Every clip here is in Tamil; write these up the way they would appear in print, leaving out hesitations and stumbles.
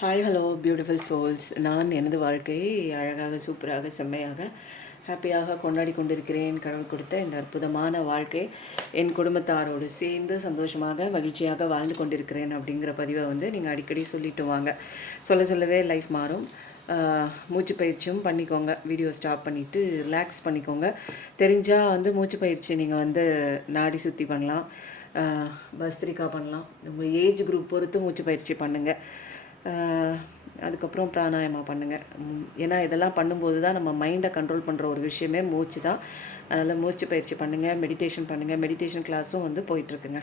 Hi hello beautiful souls. நான் எனது வாழ்க்கையை அழகாக சூப்பராக செம்மையாக ஹாப்பியாக கொண்டாடி கொண்டிருக்கிறேன். கடவுள் கொடுத்த இந்த அற்புதமான வாழ்க்கை என் குடும்பத்தாரோடு சேர்ந்து சந்தோஷமாக மகிழ்ச்சியாக வாழ்ந்து கொண்டிருக்கிறேன் அப்படிங்கிற பதிவை நீங்கள் அடிக்கடி சொல்லிட்டு வாங்க. சொல்லவே லைஃப் மாறும். மூச்சு பயிற்சியும் பண்ணிக்கோங்க. வீடியோ ஸ்டாப் பண்ணிவிட்டு ரிலாக்ஸ் பண்ணிக்கோங்க. தெரிஞ்சால் மூச்சு பயிற்சி நீங்கள் நாடி சுற்றி பண்ணலாம், பஸ்திரிக்கா பண்ணலாம். உங்கள் ஏஜ் குரூப் பொறுத்து மூச்சு பயிற்சி பண்ணுங்கள். அதுக்கப்புறம் பிராணாயமா பண்ணுங்கள். ஏன்னா இதெல்லாம் பண்ணும்போது தான் நம்ம மைண்டை கண்ட்ரோல் பண்ணுற ஒரு விஷயமே மூச்சு தான். அதனால் மூச்சு பயிற்சி பண்ணுங்கள், மெடிடேஷன் பண்ணுங்கள். மெடிடேஷன் கிளாஸும் போயிட்டுருக்குங்க.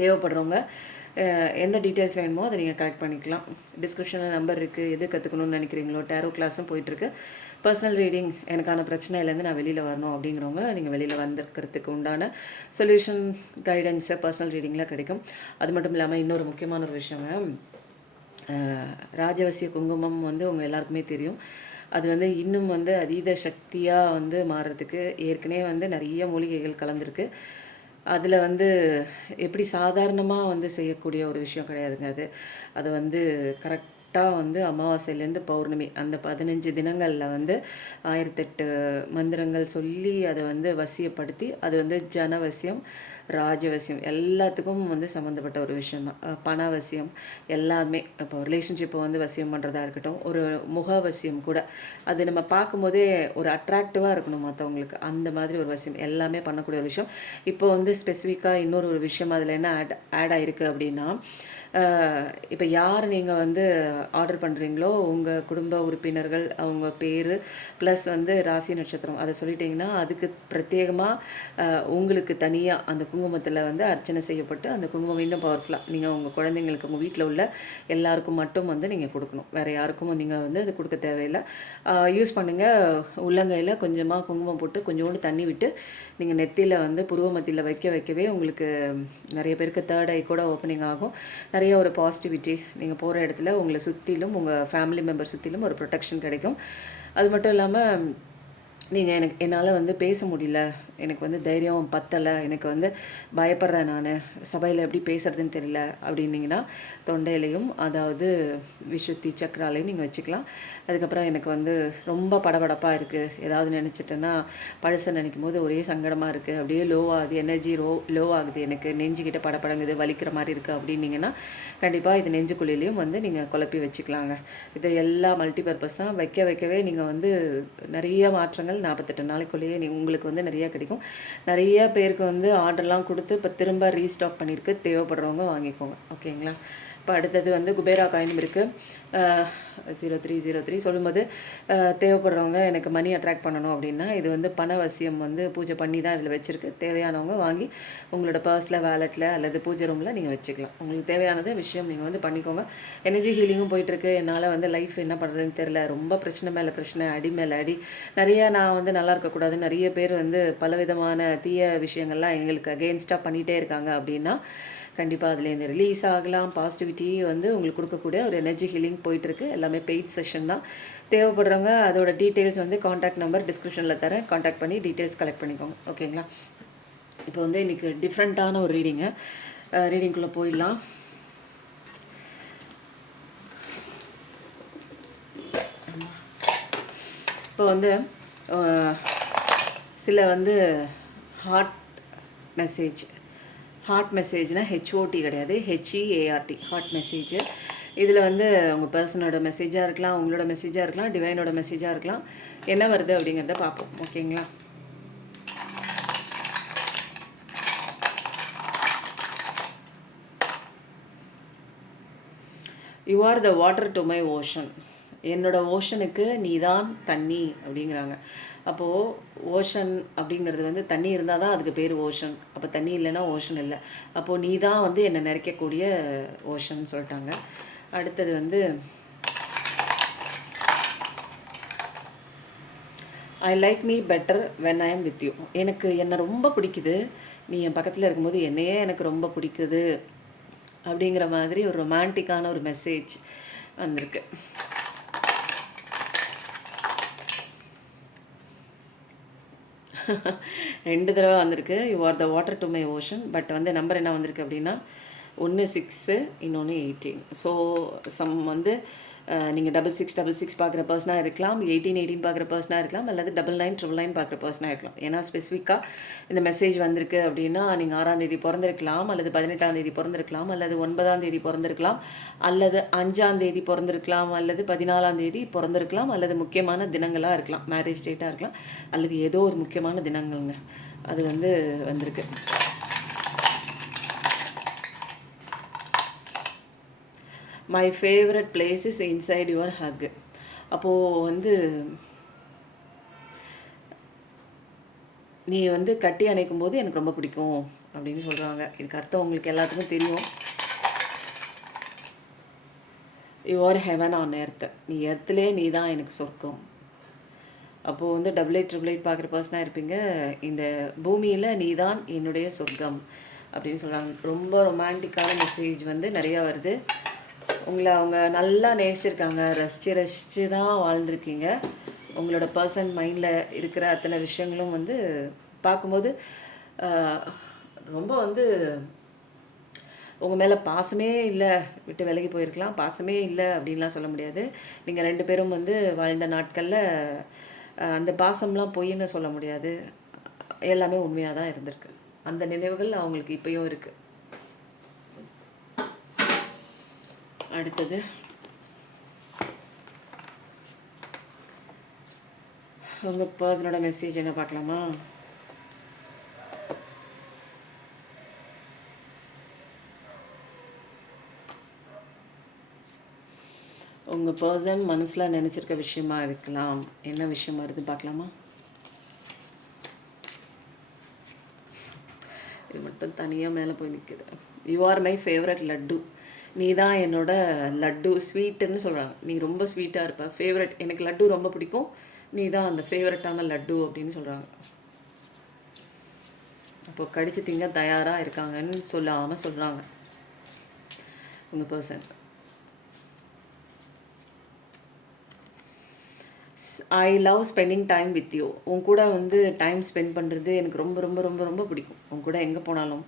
தேவைப்படுறவங்க எந்த டீட்டெயில்ஸ் வேணுமோ அதை நீங்கள் கலெக்ட் பண்ணிக்கலாம். டிஸ்கிரிப்ஷனில் நம்பர் இருக்குது. எது கற்றுக்கணும்னு நினைக்கிறீங்களோ டேரோ கிளாஸும் போயிட்டுருக்கு. பர்சனல் ரீடிங், எனக்கான பிரச்சனையிலேருந்து நான் வெளியில் வரணும் அப்படிங்கிறவங்க நீங்கள் வெளியில் வந்திருக்கிறதுக்கு உண்டான சொல்யூஷன் கைடன்ஸை பர்சனல் ரீடிங்கில் கிடைக்கும். அது மட்டும் இல்லாமல் இன்னொரு முக்கியமான ஒரு விஷயங்க, ராஜவசிய குங்குமம் உங்கள் எல்லாருக்குமே தெரியும். அது இன்னும் அதீத சக்தியாக மாறுறதுக்கு ஏற்கனவே நிறைய மூலிகைகள் கலந்துருக்கு. அதில் எப்படி சாதாரணமாக செய்யக்கூடிய ஒரு விஷயம் கிடையாதுங்க. அது கரெக்டாக அமாவாசையிலேருந்து பௌர்ணமி அந்த 15 தினங்களில் 1008 மந்திரங்கள் சொல்லி அதை வசியப்படுத்தி அது ஜனவசியம், ராஜவசியம் எல்லாத்துக்கும் சம்மந்தப்பட்ட ஒரு விஷயந்தான். பணவசியம் எல்லாமே. இப்போ ரிலேஷன்ஷிப்பை வசியம் பண்ணுறதா இருக்கட்டும், ஒரு முகவசியம் கூட, அது நம்ம பார்க்கும்போதே ஒரு அட்ராக்டிவாக இருக்கணும் மற்றவங்களுக்கு. அந்த மாதிரி ஒரு வசியம் எல்லாமே பண்ணக்கூடிய ஒரு விஷயம். இப்போ ஸ்பெசிஃபிக்காக இன்னொரு ஒரு விஷயம் அதில் என்ன ஆட் ஆகிருக்கு அப்படின்னா, இப்போ யார் நீங்கள் ஆர்டர் பண்ணுறீங்களோ உங்கள் குடும்ப உறுப்பினர்கள், அவங்க பேர் ப்ளஸ் ராசி நட்சத்திரம் அதை சொல்லிட்டிங்கன்னா அதுக்கு பிரத்யேகமாக உங்களுக்கு தனியாக அந்த குங்குமத்தில் அர்ச்சனை செய்யப்பட்டு அந்த குங்குமம் இன்னும் பவர்ஃபுல்லாக நீங்கள் உங்கள் குழந்தைங்களுக்கு, உங்கள் வீட்டில் உள்ள எல்லாருக்கும் மட்டும் நீங்கள் கொடுக்கணும். வேறு யாருக்கும் நீங்கள் அது கொடுக்க தேவையில்லை. யூஸ் பண்ணுங்கள். உள்ளங்கையில் கொஞ்சமாக குங்குமம் போட்டு கொஞ்சோண்டு தண்ணி விட்டு நீங்கள் நெத்தியில் புருவ மத்தியில் வைக்கவே உங்களுக்கு நிறைய பேருக்கு தேர்ட் ஐ கூட ஓப்பனிங் ஆகும். நிறைய ஒரு பாசிட்டிவிட்டி, நீங்கள் போகிற இடத்துல உங்களை சுற்றிலும் உங்கள் ஃபேமிலி மெம்பர் சுற்றிலும் ஒரு ப்ரொடெக்ஷன் கிடைக்கும். அது மட்டும் இல்லாமல் நீங்கள் என்னால் பேச முடியல, எனக்கு தைரியம் பத்தலை, எனக்கு பயப்படுறேன், நான் சபையில் எப்படி பேசுகிறதுன்னு தெரியல அப்படின்னிங்கன்னா தொண்டையிலையும் அதாவது விஷுத்தி சக்கராலையும் நீங்கள் வச்சுக்கலாம். அதுக்கப்புறம் எனக்கு ரொம்ப படபடப்பாக இருக்குது, ஏதாவது நினச்சிட்டேன்னா பழசை நினைக்கும் போது ஒரே சங்கடமாக இருக்குது, அப்படியே லோ ஆகுது, எனர்ஜி லோ ஆகுது, எனக்கு நெஞ்சுக்கிட்ட படப்படங்குது, வலிக்கிற மாதிரி இருக்குது அப்படின்னிங்கன்னா கண்டிப்பாக இது நெஞ்சுக்குள்ளிலையும் நீங்கள் குழப்பி வச்சுக்கலாங்க. இது எல்லாம் மல்டிபர்பஸ் தான். வைக்கவே நீங்கள் நிறைய மாற்றங்கள் 48 நாளைக்குள்ளேயே உங்களுக்கு நிறைய கிடைக்கும். நிறைய பேருக்கு ஆர்டர்லாம் கொடுத்து இப்போ திரும்ப ரீஸ்டாக் பண்ணியிருக்கு. தேவைப்படுறவங்க வாங்கிக்கோங்க. ஓகேங்களா? இப்போ அடுத்தது குபேரா காயினும் இருக்குது. 0303 சொல்லும்போது தேவைப்படுறவங்க எனக்கு மணி அட்ராக்ட் பண்ணணும் அப்படின்னா இது பணவசியம் பூஜை பண்ணி தான் இதில் வச்சுருக்கு. தேவையானவங்க வாங்கி உங்களோட பர்ஸில், வேலெட்டில் அல்லது பூஜை ரூமில் நீங்கள் வச்சுக்கலாம். உங்களுக்கு தேவையானது விஷயம் நீங்கள் பண்ணிக்கோங்க. எனர்ஜி ஹீலிங்கும் போயிட்டுருக்கு. என்னால் லைஃப் என்ன பண்ணுறதுன்னு தெரில, ரொம்ப பிரச்சனை மேலே பிரச்சனை, அடி மேலே அடி. நிறைய நான் நல்லா இருக்கக்கூடாது, நிறைய பேர் பலவிதமான தீய விஷயங்கள்லாம் எங்களுக்கு அகெயின்ஸ்டாக பண்ணிகிட்டே இருக்காங்க அப்படின்னா கண்டிப்பாக அதுலேருந்து ரிலீஸ் ஆகலாம். பாசிட்டிவிட்டி உங்களுக்கு கொடுக்கக்கூடிய ஒரு எனர்ஜி ஹீலிங் போயிட்டுருக்கு. எல்லாமே பெய்ட் செஷன் தான். தேவைப்படுறவங்க அதோட டீட்டெயில்ஸ் காண்டாக்ட் நம்பர் டிஸ்கிரிப்ஷனில் தரேன். காண்டாக்ட் பண்ணி டீட்டெயில்ஸ் கலெக்ட் பண்ணிக்கோங்க. ஓகேங்களா? இப்போ இன்றைக்கி டிஃப்ரெண்ட்டான ஒரு ரீடிங்குள்ளே போயிடலாம். இப்போ சில ஹார்ட் மெசேஜ்னால் ஹெச்ஓடி கிடையாது, ஹெச்இஏஆர்டி, ஹார்ட் மெசேஜ். இதில் உங்கள் பர்சனோட மெசேஜாக இருக்கலாம், உங்களோட மெசேஜாக இருக்கலாம், டிவைனோட மெசேஜாக இருக்கலாம். என்ன வருது அப்படிங்கிறத பார்ப்போம். ஓகேங்களா? You are the water to my ocean. என்னோட ஓஷனுக்கு நீ தான் தண்ணி அப்படிங்கிறாங்க. அப்போது ஓஷன் அப்படிங்கிறது தண்ணி இருந்தால் தான் அதுக்கு பேர் ஓஷன். அப்போ தண்ணி இல்லைன்னா ஓஷன் இல்லை. அப்போது நீ தான் என்னை நிறைக்கக்கூடிய ஓஷன் சொல்லிட்டாங்க. அடுத்தது I like me better when I am with you. எனக்கு என்னை ரொம்ப பிடிக்குது, நீ என் பக்கத்தில் இருக்கும்போது என்னையே எனக்கு ரொம்ப பிடிக்குது அப்படிங்கிற மாதிரி ஒரு ரொமான்டிக்கான ஒரு மெசேஜ் வந்திருக்கு. ரெண்டு தடவை வந்திருக்கு. You are the water to my ocean. But number என்ன வந்திருக்கு அப்படின்னா ஒன்று 6 இன்னொன்று 18. ஸோ சம் வந்து நீங்கள் 6666 பார்க்குற பர்சனாக இருக்கலாம், 1818 பார்க்குற பர்சனாக இருக்கலாம், அல்லது 9999 பார்க்குற பர்சனாக இருக்கலாம். ஏன்னா ஸ்பெசிஃபிக்காக இந்த மெசேஜ் வந்திருக்கு அப்படின்னா நீங்கள் 6ஆம் தேதி பிறந்திருக்கலாம், அல்லது 18ஆம் தேதி பிறந்திருக்கலாம், அல்லது 9ஆம் தேதி பிறந்திருக்கலாம், அல்லது 5ஆம் தேதி பிறந்திருக்கலாம், அல்லது 14ஆம் தேதி பிறந்திருக்கலாம், அல்லது முக்கியமான தினங்களாக இருக்கலாம், மேரேஜ் டேட்டாக இருக்கலாம், அல்லது ஏதோ ஒரு முக்கியமான தினங்கள்ங்க அது வந்து வந்திருக்கு. My favourite place is inside your hug. அப்போது வந்து நீ வந்து கட்டி அணைக்கும் போது எனக்கு ரொம்ப பிடிக்கும் அப்படின்னு சொல்கிறாங்க. இதுக்கு அர்த்தம் உங்களுக்கு எல்லாத்துக்கும் தெரியும். Your heaven on earth. நீ எர்த்துலேயே நீ தான் எனக்கு சொர்க்கம். அப்போது வந்து 8888 பார்க்குற பர்சனாக இருப்பீங்க. இந்த பூமியில் நீ தான் என்னுடைய சொர்க்கம் அப்படின்னு சொல்கிறாங்க. ரொம்ப ரொமான்டிக்கான மெசேஜ் வந்து நிறையா வருது. உங்களை அவங்க நல்லா நேசிச்சிருக்காங்க, ரசித்து தான் வாழ்ந்துருக்கீங்க. உங்களோட பர்சன் மைண்டில் இருக்கிற அத்தனை விஷயங்களும் வந்து பார்க்கும்போது ரொம்ப வந்து உங்கள் மேலே பாசமே இல்லை, விட்டு விலகி போயிருக்கலாம், பாசமே இல்லை அப்படின்லாம் சொல்ல முடியாது. நீங்கள் 2 பேரும் வந்து வாழ்ந்த நாட்களில் அந்த பாசம்லாம் பொய்ன்னு சொல்ல முடியாது, எல்லாமே உண்மையாக தான் இருந்திருக்கு. அந்த நினைவுகள் அவங்களுக்கு இப்போயும் இருக்குது. அடுத்தது உங்கள் பர்சனோட மெசேஜ் என்ன பார்க்கலாமா? உங்கள் பர்சன் மனசில் நினச்சிருக்க விஷயமா இருக்கலாம். என்ன விஷயமா இருக்குது பார்க்கலாமா? இது மட்டும் தனியாக மேலே போய் நிற்குது. You are my favourite laddu. நீ தான் என்னோட லட்டு, ஸ்வீட்டுன்னு சொல்கிறாங்க. நீ ரொம்ப ஸ்வீட்டாக இருப்ப, ஃபேவரட். எனக்கு லட்டு ரொம்ப பிடிக்கும், நீ தான் அந்த ஃபேவரட்டான லட்டு அப்படின்னு சொல்கிறாங்க. அப்போது கடிச்சு திங்க தயாராக இருக்காங்கன்னு சொல்லாமல் சொல்கிறாங்க உங்கள் person. I love spending time with you. உன் கூட வந்து டைம் ஸ்பெண்ட் பண்ணுறது எனக்கு ரொம்ப ரொம்ப ரொம்ப ரொம்ப பிடிக்கும். உன் கூட எங்கே போனாலும்,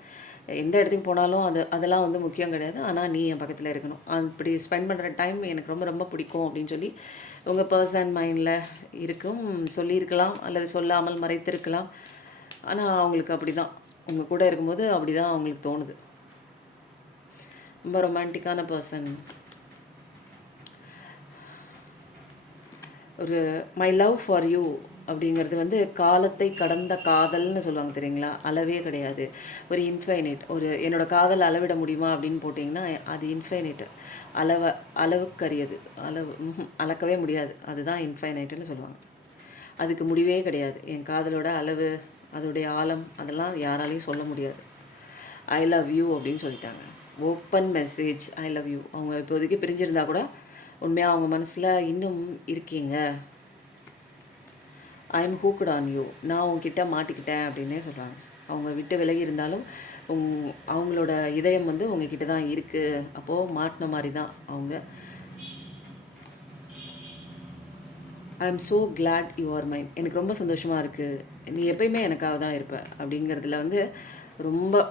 எந்த இடத்துக்கு போனாலும் அதெல்லாம் வந்து முக்கியம் கிடையாது. ஆனால் நீ என் பக்கத்தில் இருக்கணும். அப்படி ஸ்பெண்ட் பண்ணுற டைம் எனக்கு ரொம்ப ரொம்ப பிடிக்கும் அப்படின்னு சொல்லி உங்கள் பர்சன் மைண்டில் இருக்கும். சொல்லியிருக்கலாம் அல்லது சொல்லாமல் மறைத்திருக்கலாம். ஆனால் அவங்களுக்கு அப்படி தான், உங்கள் கூட இருக்கும்போது அப்படி தான் அவங்களுக்கு தோணுது. ரொம்ப ரொமான்டிக்கான பர்சன். ஒரு மை லவ் ஃபார் யூ அப்படிங்கிறது வந்து காலத்தை கடந்த காதல்னு சொல்லுவாங்க தெரியுங்களா? அளவே கிடையாது, ஒரு இன்ஃபைனைட். ஒரு என்னோடய காதல் அளவிட முடியுமா அப்படின்னு போட்டிங்கன்னா அது இன்ஃபைனைட்டு, அளவுக்கரியது, அளக்கவே முடியாது. அதுதான் இன்ஃபைனைட்டுன்னு சொல்லுவாங்க. அதுக்கு முடிவே கிடையாது. என் காதலோட அளவு, அதோடைய ஆழம், அதெல்லாம் யாராலையும் சொல்ல முடியாது. ஐ லவ் யூ அப்படின்னு சொல்லிட்டாங்க. Open message, I love you. அவங்க இப்போதைக்கு பிரிஞ்சிருந்தா கூட உண்மையாக அவங்க மனசில் இன்னும் இருக்கீங்க. I am hooked on you. நான் உங்ககிட்ட மாட்டிக்கிட்டேன் அப்படின்னே சொல்கிறாங்க. அவங்க விட்டு விலகி இருந்தாலும் அவங்களோட இதயம் வந்து உங்ககிட்ட தான் இருக்குது. அப்போது மாட்டின மாதிரி தான் அவங்க. I am so glad you are mine. எனக்கு ரொம்ப சந்தோஷமாக இருக்குது, நீ எப்பயுமே எனக்காக தான் இருப்ப அப்படிங்கிறதுல வந்து ரொம்ப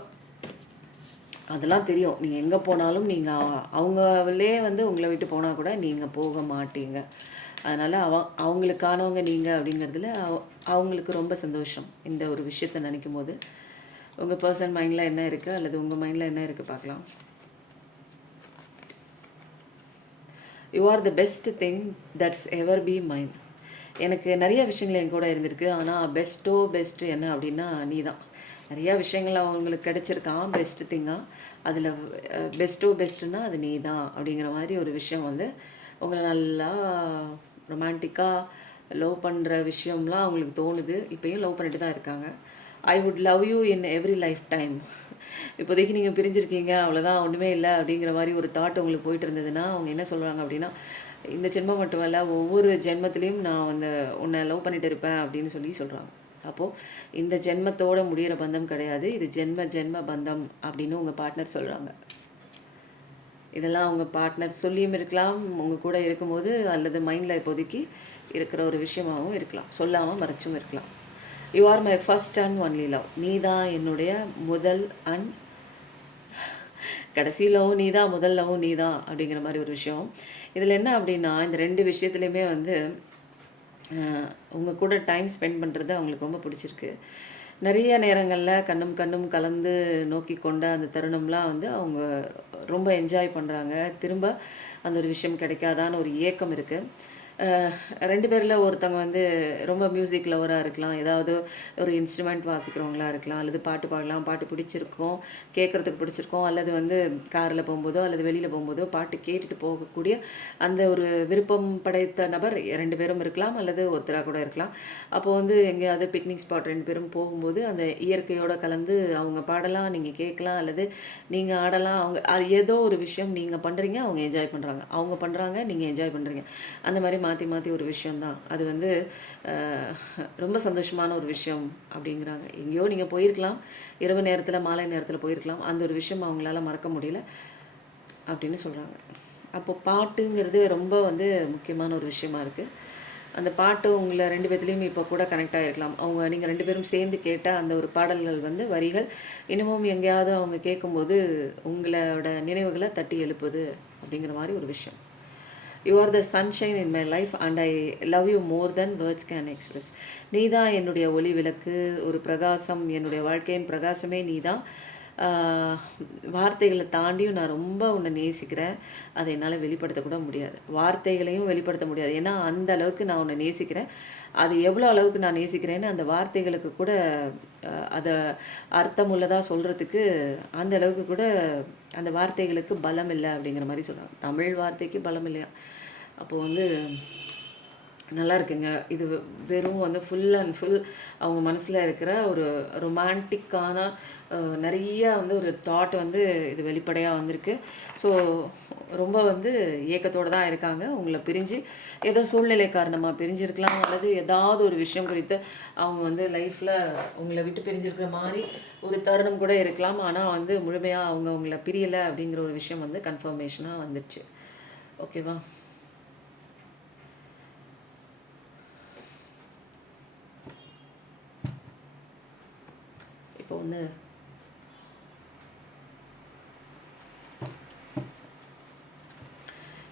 அதெல்லாம் தெரியும். நீங்கள் எங்கே போனாலும் நீங்கள் அவங்களே வந்து உங்களை விட்டு போனால் கூட நீங்கள் போக மாட்டீங்க. அதனால் அவங்களுக்கானவங்க நீங்கள் அப்படிங்கிறதுல அவங்களுக்கு ரொம்ப சந்தோஷம். இந்த ஒரு விஷயத்தை நினைக்கும் போது உங்கள் பர்சன் மைண்டில் என்ன இருக்குது அல்லது உங்கள் மைண்டில் என்ன இருக்குது பார்க்கலாம். You are the best thing that's ever be mind. எனக்கு நிறைய விஷயங்கள் என் கூட இருந்திருக்கு, ஆனால் பெஸ்ட்டு என்ன அப்படின்னா நீ தான். நிறையா விஷயங்கள் அவங்களுக்கு கிடச்சிருக்கான் பெஸ்ட்டு திங்காக. அதில் பெஸ்ட்டுன்னா அது நீ தான் அப்படிங்கிற மாதிரி ஒரு விஷயம் வந்து உங்களை நல்லா ரொமான்டிக்காக லவ் பண்ணுற விஷயம்லாம் அவங்களுக்கு தோணுது. இப்போயும் லவ் பண்ணிட்டு தான் இருக்காங்க. I would love you in every life time. இப்போதைக்கு நீங்கள் பிரிஞ்சிருக்கீங்க, அவ்வளோதான், ஒன்றுமே இல்லை அப்படிங்கிற மாதிரி ஒரு தாட் உங்களுக்கு போயிட்டு இருந்ததுன்னா அவங்க என்ன சொல்கிறாங்க அப்படின்னா, இந்த ஜென்மம் மட்டும் இல்லை, ஒவ்வொரு ஜென்மத்திலையும் நான் வந்து உன்னை லவ் பண்ணிட்டு இருப்பேன் அப்படின்னு சொல்லி சொல்கிறாங்க. அப்போது இந்த ஜென்மத்தோடு முடிகிற பந்தம் கிடையாது, இது ஜென்ம பந்தம் அப்படின்னு உங்கள் பார்ட்னர் சொல்கிறாங்க. இதெல்லாம் அவங்க பார்ட்னர் சொல்லியும் இருக்கலாம், உங்கள் கூட இருக்கும்போது, அல்லது மைண்டில் இப்போதைக்கு இருக்கிற ஒரு விஷயமாகவும் இருக்கலாம், சொல்லாமல் மறைச்சும் இருக்கலாம். You are my first and only love. நீ தான் என்னுடைய முதல் அண்ட் கடைசி லவ்வும் நீ தான், முதல் லவ்வும் நீ தான் அப்படிங்கிற மாதிரி ஒரு விஷயம். இதில் என்ன அப்படின்னா, இந்த 2 விஷயத்துலையுமே வந்து உங்கள் கூட டைம் ஸ்பெண்ட் பண்ணுறது அவங்களுக்கு ரொம்ப பிடிச்சிருக்கு. நிறைய நேரங்களில் கண்ணும் கண்ணும் கலந்து நோக்கி கொண்ட அந்த தருணம்லாம் வந்து அவங்க ரொம்ப என்ஜாய் பண்ணுறாங்க. திரும்ப அந்த ஒரு விஷயம் கிடைக்காதான்னு ஒரு ஏக்கம் இருக்குது. 2 பேரில் ஒருத்தவங்க வந்து ரொம்ப மியூசிக் லவராக இருக்கலாம். ஏதாவது ஒரு இன்ஸ்ட்ருமெண்ட் வாசிக்கிறவங்களா இருக்கலாம். அல்லது பாட்டு பாடலாம். பாட்டு பிடிச்சிருக்கும். கேட்குறதுக்கு பிடிச்சிருக்கும். அல்லது வந்து காரில் போகும்போதோ அல்லது வெளியில் போகும்போதோ பாட்டு கேட்டுட்டு போகக்கூடிய அந்த ஒரு விருப்பம் படைத்த நபர் 2 பேரும் இருக்கலாம். அல்லது ஒருத்தராக கூட இருக்கலாம். அப்போ வந்து எங்கேயாவது பிக்னிக் ஸ்பாட் 2 பேரும் போகும்போது அந்த இயற்கையோடு கலந்து அவங்க பாடலாம், நீங்கள் கேட்கலாம். அல்லது நீங்கள் ஆடலாம். அவங்க அது ஏதோ ஒரு விஷயம் நீங்கள் பண்ணுறீங்க, அவங்க என்ஜாய் பண்ணுறாங்க. அவங்க பண்ணுறாங்க, நீங்கள் என்ஜாய் பண்ணுறீங்க. அந்த மாதிரி மாற்றி மாற்றி ஒரு விஷயந்தான். அது வந்து ரொம்ப சந்தோஷமான ஒரு விஷயம் அப்படிங்கிறாங்க. எங்கேயோ நீங்கள் போயிருக்கலாம், இரவு நேரத்தில் மாலை நேரத்தில் போயிருக்கலாம். அந்த ஒரு விஷயம் அவங்களால மறக்க முடியல அப்படின்னு சொல்கிறாங்க. அப்போ பாட்டுங்கிறது ரொம்ப வந்து முக்கியமான ஒரு விஷயமா இருக்குது. அந்த பாட்டு உங்களை 2 பேத்துலேயும் இப்போ கூட கனெக்ட் ஆகிருக்கலாம். நீங்கள் 2 பேரும் சேர்ந்து கேட்ட அந்த ஒரு பாடல்கள் வந்து வரிகள் இன்னமும் எங்கேயாவது அவங்க கேட்கும்போது உங்களோட நினைவுகளை தட்டி எழுப்புது அப்படிங்கிற மாதிரி ஒரு விஷயம். You are the sunshine in my life and I love you more then words can express. நீ தான் என்னுடைய ஒளி விளக்கு, ஒரு பிரகாசம், என்னுடைய வாழ்க்கையின் பிரகாசமே நீ தான். வார்த்தைகளை தாண்டியும் நான் ரொம்ப உன்னை நேசிக்கிறேன். அதை என்னால் வெளிப்படுத்தக்கூட முடியாது. வார்த்தைகளையும் வெளிப்படுத்த முடியாது. ஏன்னா அந்த அளவுக்கு நான் உன்னை நேசிக்கிறேன். அது எவ்வளோ அளவுக்கு நான் நேசிக்கிறேன்னு அந்த வார்த்தைகளுக்கு கூட அதை அர்த்தமுள்ளதாக சொல்கிறதுக்கு அந்த அளவுக்கு கூட அந்த வார்த்தைகளுக்கு பலம் இல்லை அப்படிங்கிற மாதிரி சொல்கிறாங்க. தமிழ் வார்த்தைக்கு பலம் இல்லையா? அப்போது வந்து நல்லா இருக்குங்க. இது வெறும் வந்து ஃபுல் அண்ட் ஃபுல் அவங்க மனசில் இருக்கிற ஒரு ரொமான்டிக்கான நிறைய வந்து ஒரு தாட் வந்து இது வெளிப்படையாக வந்திருக்கு. ஸோ ரொம்ப வந்து ஏக்கத்தோடு தான் இருக்காங்க. உங்களை பிரிஞ்சு ஏதோ சூழ்நிலை காரணமாக பிரிஞ்சிருக்கலாம். அல்லது ஏதாவது ஒரு விஷயம் குறித்து அவங்க வந்து லைஃப்பில் உங்களை விட்டு பிரிஞ்சிருக்கிற மாதிரி ஒரு தருணம் கூட இருக்கலாம். ஆனால் வந்து முழுமையாக அவங்க உங்களை பிரியலை அப்படிங்கிற ஒரு விஷயம் வந்து கன்ஃபர்மேஷனாக வந்துடுச்சு. ஓகேவா? இப்போ வந்து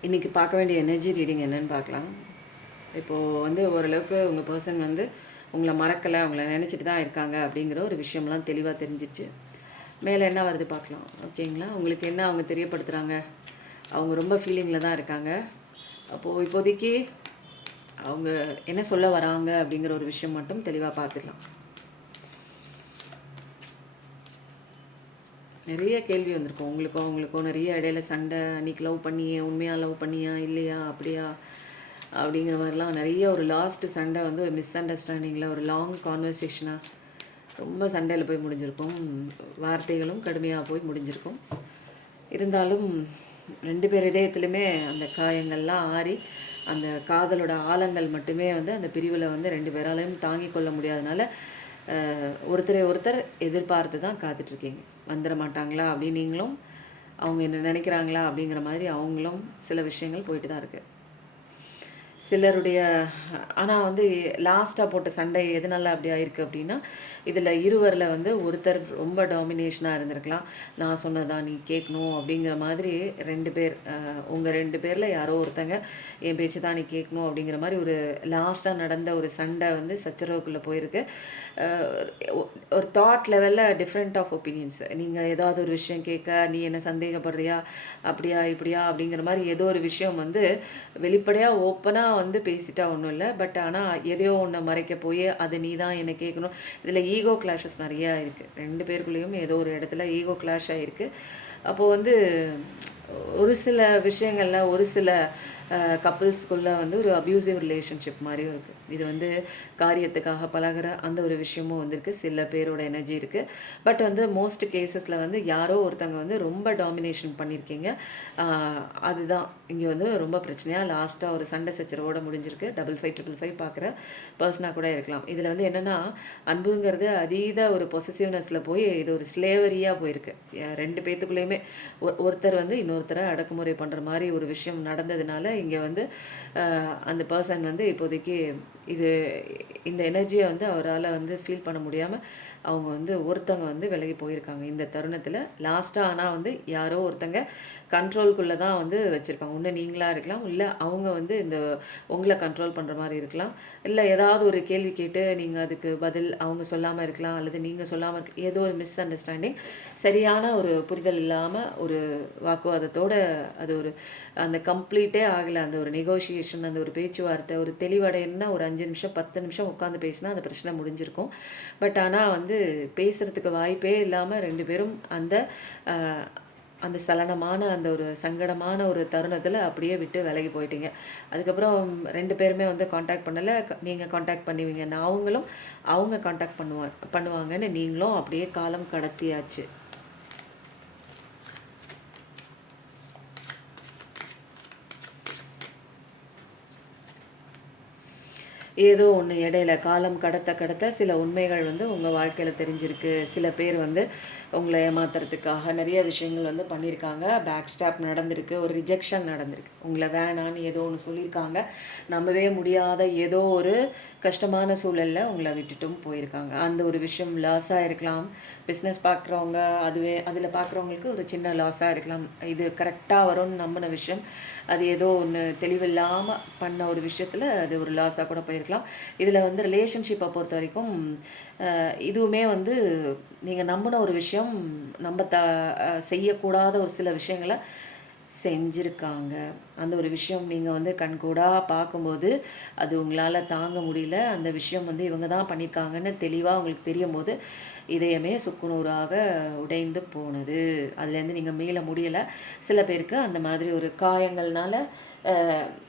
இன்றைக்கி பார்க்க வேண்டிய எனர்ஜி ரீடிங் என்னன்னு பார்க்கலாம். இப்போது வந்து ஓரளவுக்கு உங்கள் பர்சன் வந்து உங்களை மறக்கலை, உங்களை நினச்சிட்டு தான் இருக்காங்க அப்படிங்கிற ஒரு விஷயம்லாம் தெளிவாக தெரிஞ்சிச்சு. மேலே என்ன வருது பார்க்கலாம். ஓகேங்களா? உங்களுக்கு என்ன அவங்க தெரியப்படுத்துகிறாங்க? அவங்க ரொம்ப ஃபீலிங்கில் தான் இருக்காங்க. அப்போது இப்போதைக்கு அவங்க என்ன சொல்ல வராங்க அப்படிங்கிற ஒரு விஷயம் மட்டும் தெளிவாக பார்த்துக்கலாம். நிறைய கேள்வி வந்திருக்கும் உங்களுக்கும் நிறைய இடையில சண்டை. அன்றைக்கி லவ் பண்ணியே, உண்மையாக லவ் பண்ணியா இல்லையா அப்படியா அப்படிங்கிற மாதிரிலாம் நிறைய ஒரு லாஸ்ட்டு சண்டை வந்து ஒரு மிஸ் அண்டர்ஸ்டாண்டிங்கில் ஒரு லாங் கான்வர்சேஷனாக ரொம்ப சண்டையில் போய் முடிஞ்சிருக்கும். வார்த்தைகளும் கடுமையாக போய் முடிஞ்சிருக்கும். இருந்தாலும் 2 பேர் இதயத்துலையுமே அந்த காயங்கள்லாம் ஆறி அந்த காதலோட ஆழங்கள் மட்டுமே வந்து அந்த பிரிவில் வந்து 2 பேராலையும் தாங்கி கொள்ள முடியாதனால ஒருத்தரை ஒருத்தர் எதிர்பார்த்து தான் காத்துட்ருக்கீங்க. வந்துட மாட்டாங்களா அப்படின்னு நீங்களும், அவங்க என்ன நினைக்கிறாங்களா அப்படிங்கிற மாதிரி அவங்களும் சில விஷயங்கள் போயிட்டு தான் இருக்குது. சிலருடைய ஆனால் வந்து லாஸ்ட்டாக போட்ட சண்டை எதனால அப்படி ஆயிருக்கு அப்படின்னா, இதில் இருவரில் வந்து ஒருத்தர் ரொம்ப டாமினேஷனாக இருந்திருக்கலாம். நான் சொன்னதான் நீ கேட்கணும் அப்படிங்கிற மாதிரி 2 பேர், உங்கள் 2 பேரில் யாரோ ஒருத்தங்க என் பேச்சு தான் நீ கேட்கணும் அப்படிங்கிற மாதிரி ஒரு லாஸ்ட்டாக நடந்த ஒரு சண்டை வந்து சச்சரவுக்குள்ளே போயிருக்கு. ஒரு தாட் லெவலில் டிஃப்ரெண்ட் ஆஃப் ஒப்பீனியன்ஸ். நீங்கள் ஏதாவது ஒரு விஷயம் கேட்க, நீ என்ன சந்தேகப்படுறியா அப்படியா இப்படியா அப்படிங்கிற மாதிரி ஏதோ ஒரு விஷயம் வந்து வெளிப்படையாக ஓப்பனாக வந்து பேசிட்டா ஒன்றும் இல்லை. பட் ஆனால் எதையோ ஒன்று மறைக்க போய் அது நீ தான் என்னை கேட்கணும். இதில் ஈகோ கிளாஷஸ் நிறையா இருக்குது. 2 பேருக்குள்ளேயும் ஏதோ ஒரு இடத்துல ஈகோ கிளாஷ் ஆகிருக்கு. அப்போது வந்து ஒரு சில விஷயங்களில் ஒரு சில கப்புள்ஸ்குள்ளே வந்து ஒரு அப்யூசிவ் ரிலேஷன்ஷிப் மாதிரியும் இருக்குது. இது வந்து காரியத்துக்காக பழகிற அந்த ஒரு விஷயமும் வந்திருக்கு. சில பேரோட எனர்ஜி இருக்குது. பட் வந்து மோஸ்ட் கேசஸில் வந்து யாரோ ஒருத்தவங்க வந்து ரொம்ப டாமினேஷன் பண்ணியிருக்கீங்க. அதுதான் இங்கே வந்து ரொம்ப பிரச்சனையாக லாஸ்ட்டாக ஒரு சண்டை சச்சரவோடு முடிஞ்சிருக்கு. 5555 பார்க்குற பர்சனாக கூட இருக்கலாம். இதில் வந்து என்னென்னா, அன்புங்கிறது அதீத ஒரு பொசசிவ்னஸில் போய் இது ஒரு ஸ்லேவரியாக போயிருக்கு. 2 பேத்துக்குள்ளேயுமே ஒருத்தர் வந்து இன்னொருத்தரை அடக்குமுறை பண்ணுற மாதிரி ஒரு விஷயம் நடந்ததுனால இங்கே வந்து அந்த பர்சன் வந்து இப்போதைக்கு இந்த எனர்ஜியை வந்து அவரால் வந்து ஃபீல் பண்ண முடியாமல் அவங்க வந்து ஒருத்தவங்க வந்து விலகி போயிருக்காங்க இந்த தருணத்தில் லாஸ்ட்டாக. ஆனால் வந்து யாரோ ஒருத்தங்க கண்ட்ரோல்குள்ளே தான் வந்து வச்சுருக்காங்க. ஒன்று நீங்களாக இருக்கலாம், இல்லை அவங்க வந்து இந்த உங்களை கண்ட்ரோல் பண்ணுற மாதிரி இருக்கலாம், இல்லை ஏதாவது ஒரு கேள்வி கேட்டு நீங்கள் அதுக்கு பதில் அவங்க சொல்லாமல் இருக்கலாம், அல்லது நீங்கள் சொல்லாமல் இருக்கலாம். ஏதோ ஒரு மிஸ் அண்டர்ஸ்டாண்டிங், சரியான ஒரு புரிதல் இல்லாமல் ஒரு வாக்குவாதத்தோட அது ஒரு அந்த கம்ப்ளீட்டே ஆகலை. அந்த ஒரு நெகோஷியேஷன், அந்த ஒரு பேச்சுவார்த்தை ஒரு தெளிவடையணும்னா ஒரு 5 நிமிஷம் 10 நிமிஷம் உட்காந்து பேசினா அந்த பிரச்சனை முடிஞ்சிருக்கும். பட் ஆனால் வந்து பேசுகிறதுக்கு வாய்ப்பே இல்லாமல் 2 பேரும் அந்த அந்த சலனமான அந்த ஒரு சங்கடமான ஒரு தருணத்தில் அப்படியே விட்டு விலகி போயிட்டீங்க. அதுக்கப்புறம் 2 பேருமே வந்து காண்டாக்ட் பண்ணலை. நீங்கள் காண்டாக்ட் பண்ணுவீங்கன்னு அவங்களும், அவங்க காண்டாக்ட் பண்ணுவாங்கன்னு நீங்களும் அப்படியே காலம் கடத்தியாச்சு. ஏதோ ஒன்று இடையில காலம் கடத்த கடத்த சில உண்மைகள் வந்து உங்கள் வாழ்க்கையில் தெரிஞ்சிருக்கு. சில பேர் வந்து உங்களை ஏமாத்துறதுக்காக நிறைய விஷயங்கள் வந்து பண்ணியிருக்காங்க. பேக் ஸ்டாப் நடந்திருக்கு, ஒரு ரிஜெக்ஷன் நடந்திருக்கு. உங்களை வேணான்னு ஏதோ ஒன்று சொல்லியிருக்காங்க. நம்பவே முடியாத ஏதோ ஒரு கஷ்டமான சூழலில் உங்களை விட்டுட்டும் போயிருக்காங்க. அந்த ஒரு விஷயம் லாஸாக இருக்கலாம். பிஸ்னஸ் பார்க்குறவங்க அதில் பார்க்குறவங்களுக்கு ஒரு சின்ன லாஸாக இருக்கலாம். இது கரெக்டாக வரும்னு நம்பின விஷயம் அது ஏதோ ஒன்று தெளிவில்லாமல் பண்ண ஒரு விஷயத்தில் அது ஒரு லாஸாக கூட போயிருக்கலாம். இதில் வந்து ரிலேஷன்ஷிப்பை பொறுத்த வரைக்கும் இதுவுமே வந்து நீங்கள் நம்பின ஒரு விஷயம் செய்யக்கூடாத ஒரு சில விஷயங்களை செஞ்சுருக்காங்க. அந்த ஒரு விஷயம் நீங்கள் வந்து கண்கூடாக பார்க்கும்போது அது உங்களால் தாங்க முடியல. அந்த விஷயம் வந்து இவங்க தான் பண்ணியிருக்காங்கன்னு தெளிவாக உங்களுக்கு தெரியும் போது இதயமே சுக்குநூறாக உடைந்து போனது. அதுலேருந்து நீங்கள் மீள முடியலை. சில பேருக்கு அந்த மாதிரி ஒரு காயங்கள்னால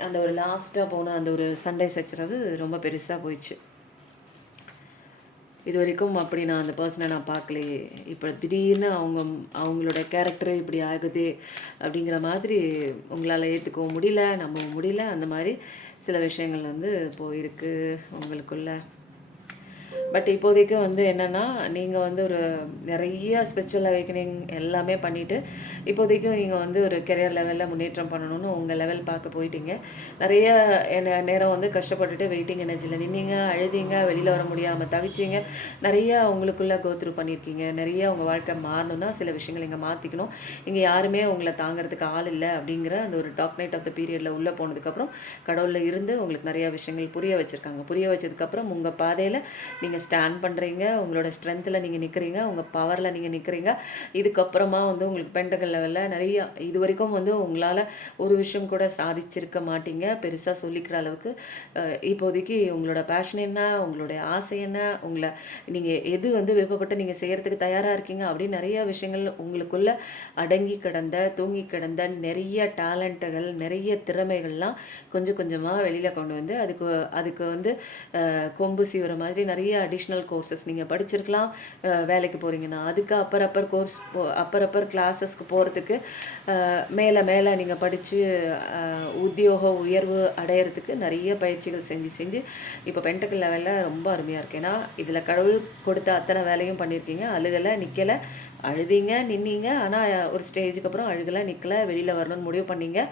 அந்த ஒரு லாஸ்ட்டாக போன அந்த ஒரு சண்டை சச்சரவு ரொம்ப பெருசாக போயிடுச்சு. இது வரைக்கும் அப்படி நான் அந்த பர்சனை நான் பார்க்கலையே, இப்போ திடீர்னு அவங்களோட கேரக்டரு இப்படி ஆகுது அப்படிங்கிற மாதிரி உங்களால் ஏற்றுக்கவும் முடியல, நம்பவும் முடியல. அந்த மாதிரி சில விஷயங்கள் வந்து போயிருக்கு உங்களுக்குள்ள. பட் இப்போதைக்கு வந்து என்னென்னா, நீங்கள் வந்து ஒரு நிறைய ஸ்பிரிச்சுவல் அவேக்கனிங் எல்லாமே பண்ணிவிட்டு இப்போதைக்கும் நீங்கள் வந்து ஒரு கெரியர் லெவலில் முன்னேற்றம் பண்ணணும்னு உங்கள் லெவல் பார்க்க போயிட்டீங்க. நிறைய நேரம் வந்து கஷ்டப்பட்டுட்டு வெயிட்டிங் எனர்ஜியில் நின்னீங்க, அழுதிங்க, வெளியில் வர முடியாமல் தவிச்சிங்க. நிறைய உங்களுக்குள்ளே கோத்ரூ பண்ணியிருக்கீங்க. நிறைய உங்கள் வாழ்க்கை மாறணுன்னா சில விஷயங்கள் இங்கே மாற்றிக்கணும். இங்கே யாருமே உங்களை தாங்கிறதுக்கு ஆள் இல்லை அப்படிங்கிற அந்த ஒரு டார்க் நைட் ஆஃப் த பீரியடில் உள்ளே போனதுக்கப்புறம் கடவுளில் இருந்து உங்களுக்கு நிறையா விஷயங்கள் புரிய வச்சுருக்காங்க. புரிய வச்சதுக்கப்புறம் உங்கள் பாதையில் நீங்கள் ஸ்டாண்ட் பண்ணுறீங்க, உங்களோட ஸ்ட்ரென்த்தில் நீங்கள் நிற்கிறீங்க, உங்கள் பவரில் நீங்கள் நிற்கிறீங்க. இதுக்கப்புறமா வந்து உங்களுக்கு பென்டகல் லெவலில் நிறைய இது வரைக்கும் வந்து உங்களால் ஒரு விஷயம் கூட சாதிச்சிருக்க மாட்டீங்க பெருசாக சொல்லிக்கிற அளவுக்கு. இப்போதைக்கு உங்களோட பேஷன் என்ன, உங்களுடைய ஆசை என்ன, நீங்கள் எது வந்து விருப்பப்பட்டு நீங்கள் செய்கிறதுக்கு தயாராக இருக்கீங்க அப்படின்னு நிறைய விஷயங்கள் உங்களுக்குள்ளே அடங்கி கிடந்த தூங்கி கிடந்த நிறைய டேலண்ட்டுகள், நிறைய திறமைகள்லாம் கொஞ்சம் கொஞ்சமாக வெளியில் கொண்டு வந்து அதுக்கு வந்து கொம்பு சீவுற மாதிரி நிறைய அடிஷ்னல் கோர்சஸ் நீங்கள் படிச்சிருக்கலாம். வேலைக்கு போகிறீங்கன்னா அதுக்கு அப்பர் கிளாஸஸ்க்கு போகிறதுக்கு மேலே மேலே நீங்கள் படித்து உத்தியோக உயர்வு அடையிறதுக்கு நிறைய பயிற்சிகள் செஞ்சு இப்போ பென்டகல் லெவலில் ரொம்ப அருமையாக இருக்கு. ஏன்னா இதில் கடவுள் கொடுத்த அத்தனை வேலையும் பண்ணியிருக்கீங்க. அழுகலை, நிற்கலை, அழுதிங்க, நின்னீங்க. ஆனால் ஒரு ஸ்டேஜுக்கு அப்புறம் அழுகலை, நிற்கலை, வெளியில் வரணும்னு முடிவு பண்ணீங்க.